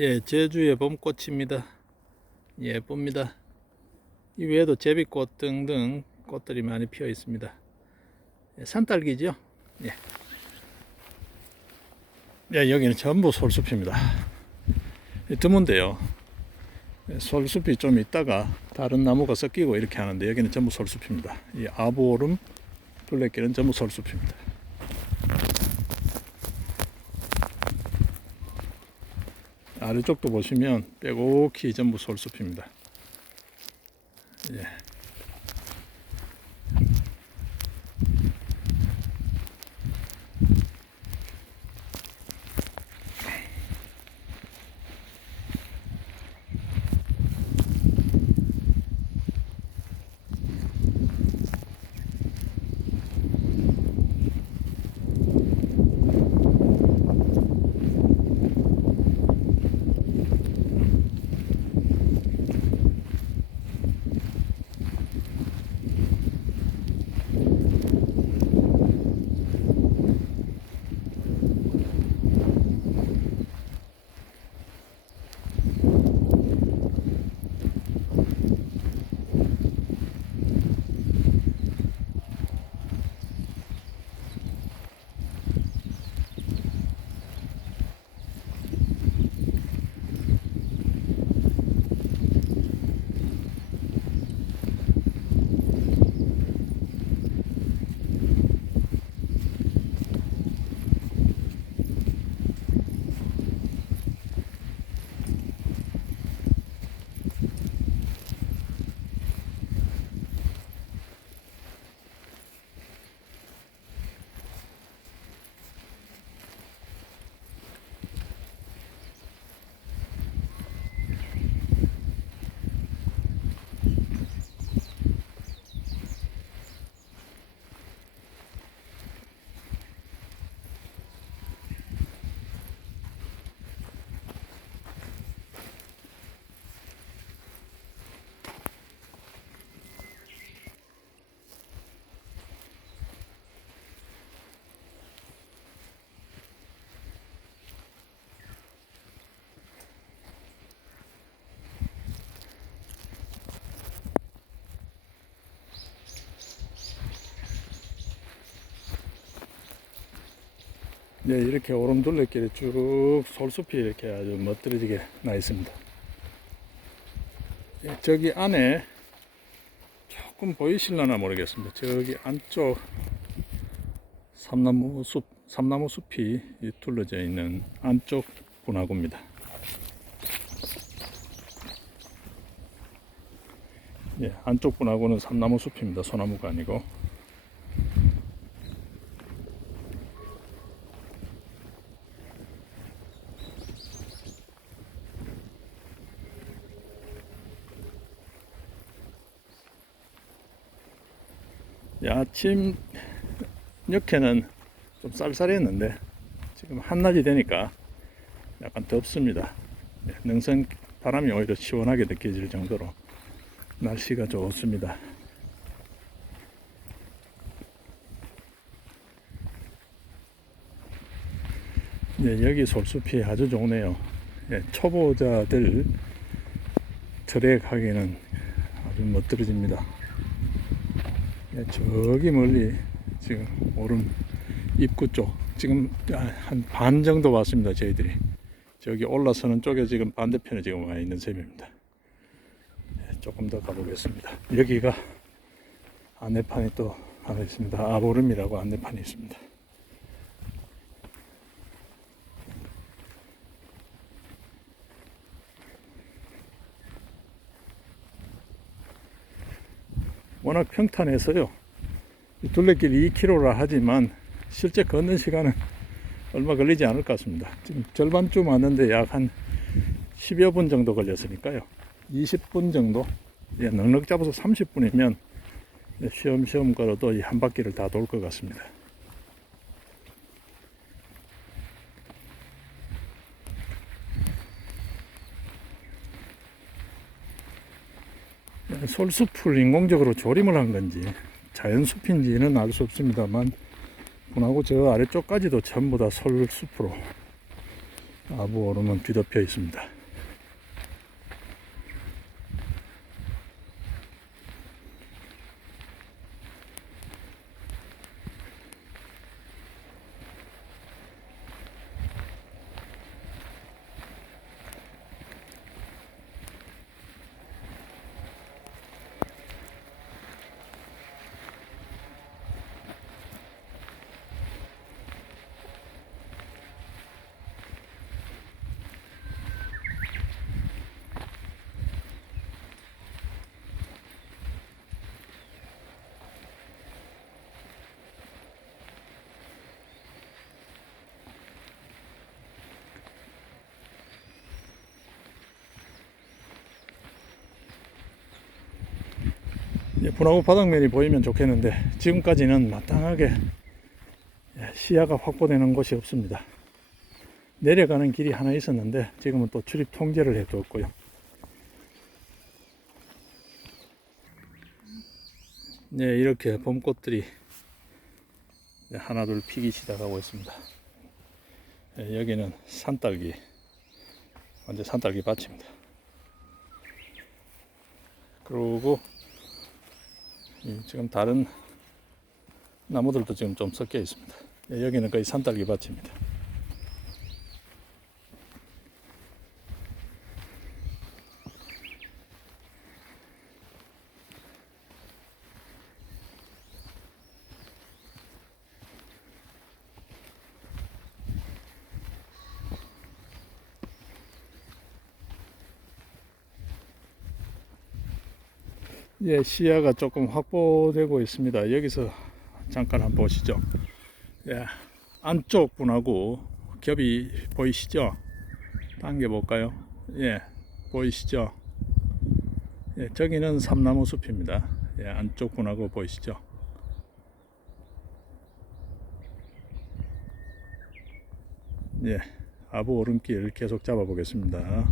예, 제주의 봄꽃입니다. 예쁩니다. 이 외에도 제비꽃 등등 꽃들이 많이 피어 있습니다. 예, 산딸기죠? 예. 예, 여기는 전부 솔숲입니다. 예, 드문데요. 예, 솔숲이 좀 있다가 다른 나무가 섞이고 이렇게 하는데 여기는 전부 솔숲입니다. 이 아보름 둘레길은 전부 솔숲입니다. 아래쪽도 보시면 빼곡히 전부 솔숲입니다. 예. 네, 이렇게 오름둘레길에 쭉 솔숲이 이렇게 아주 멋들어지게 나 있습니다. 예, 저기 안에 조금 보이실려나 모르겠습니다. 저기 안쪽 삼나무 숲, 삼나무 숲이 이 둘러져 있는 안쪽 분화구입니다. 예, 안쪽 분화구는 삼나무 숲입니다. 소나무가 아니고. 아침 역해는 좀 쌀쌀했는데 지금 한낮이 되니까 약간 덥습니다. 네, 능선 바람이 오히려 시원하게 느껴질 정도로 날씨가 좋습니다. 네, 여기 솔숲이 아주 좋네요. 예, 초보자들 트랙 하기는 아주 멋들어집니다. 예, 저기 멀리 지금 오름 입구 쪽. 지금 한 반 정도 왔습니다 저희들이. 저기 올라서는 쪽에 지금 반대편에 지금 와 있는 셈입니다. 예, 조금 더 가보겠습니다. 여기가 안내판이 또 하나 있습니다. 아보름이라고 안내판이 있습니다. 워낙 평탄해서요. 이 둘레길 2km라 하지만 실제 걷는 시간은 얼마 걸리지 않을 것 같습니다. 지금 절반쯤 왔는데 약 한 10여 분 정도 걸렸으니까요. 20분 정도, 예, 넉넉 잡아서 30분이면 쉬엄쉬엄 걸어도 이 한 바퀴를 다 돌 것 같습니다. 솔숲을 인공적으로 조림을 한 건지 자연숲인지는 알 수 없습니다만 분하고 저 아래쪽까지도 전부 다 솔숲으로 아부 오름은 뒤덮여 있습니다. 분화구 바닥면이 보이면 좋겠는데 지금까지는 마땅하게 예, 시야가 확보되는 곳이 없습니다. 내려가는 길이 하나 있었는데 지금은 또 출입 통제를 해두었고요. 네, 이렇게 봄꽃들이 네, 하나둘 피기 시작하고 있습니다. 예, 여기는 산딸기, 완전 산딸기 밭입니다. 그리고 이 지금 다른 나무들도 지금 좀 섞여 있습니다. 예, 여기는 거의 산딸기 밭입니다. 예, 시야가 조금 확보되고 있습니다. 여기서 잠깐 한번 보시죠. 예, 안쪽 분하고 겹이 보이시죠? 당겨 볼까요? 예, 보이시죠? 예, 저기는 삼나무 숲입니다. 예, 안쪽 분하고 보이시죠? 예, 아부 오름길 계속 잡아 보겠습니다.